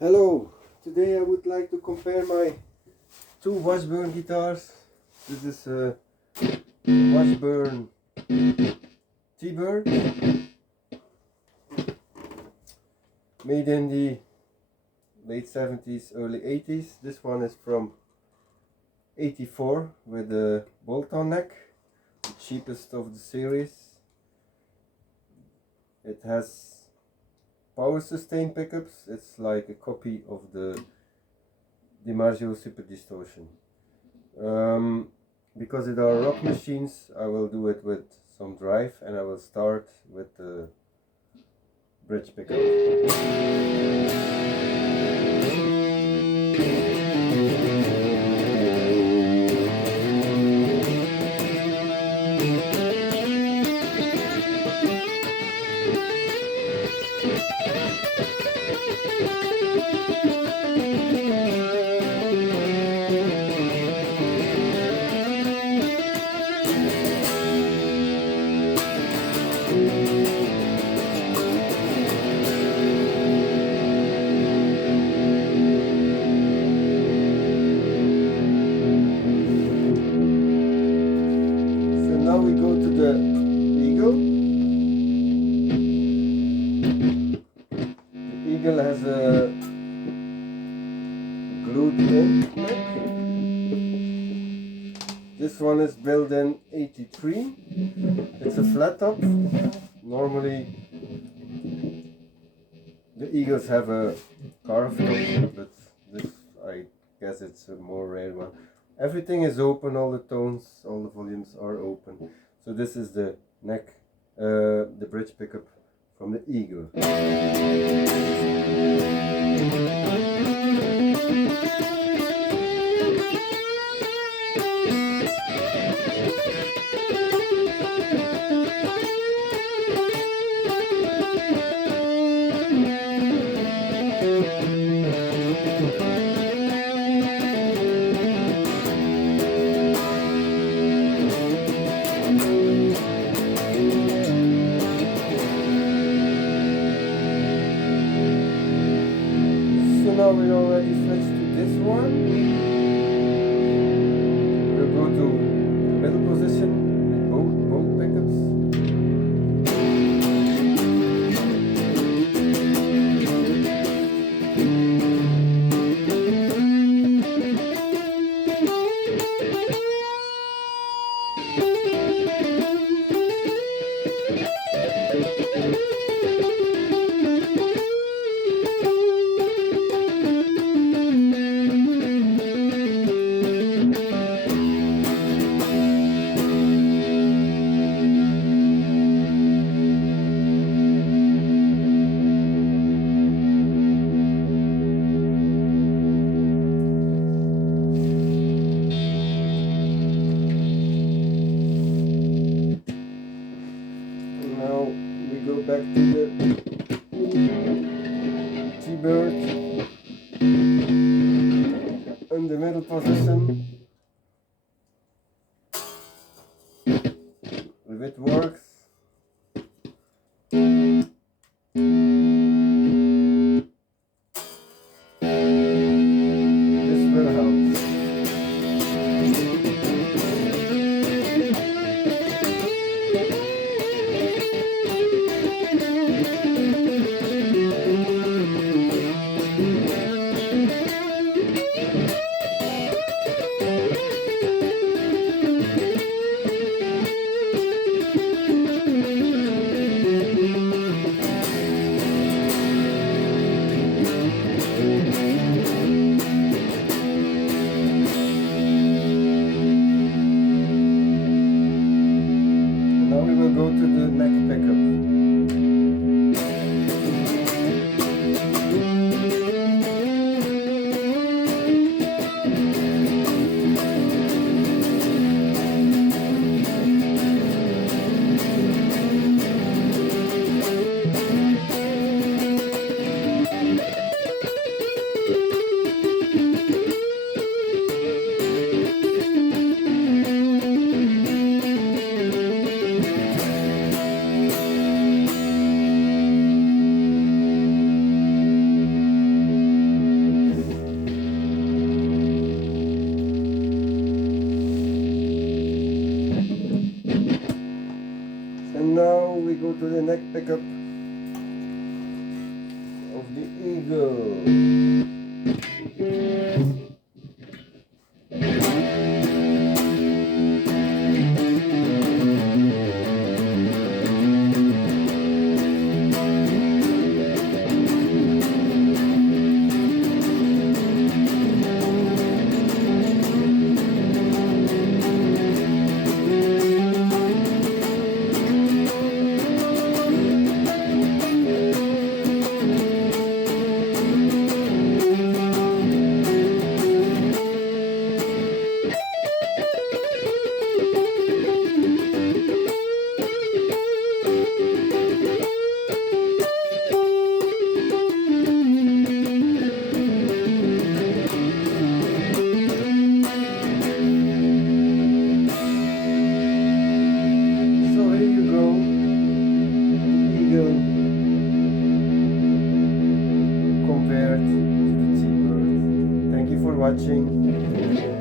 Hello, today I would like to compare my two Washburn guitars. This is a Washburn T-Bird, made in the late 70s, early 80s. This one is from 84 with a bolt-on neck, the cheapest of the series. It has power sustain pickups. It's like a copy of the DiMarzio Super Distortion. Because it are rock machines, I will do it with some drive, and I will start with the bridge pickup. Now we go to the Eagle. The Eagle has a glued-in neck. This one is built in 83. It's a flat top. Normally the Eagles have a carved top, but this, I guess, it's a more rare one. Everything is open, all the tones, all the volumes are open. So this is the neck, the bridge pickup from the Eagle. Now we already switched to this one. We'll go to the middle position with both pickups. Now we go back to the T-Bird in the middle position. If it works, this will help. checkup of the eagle. Compared to the T-bird. Thank you for watching.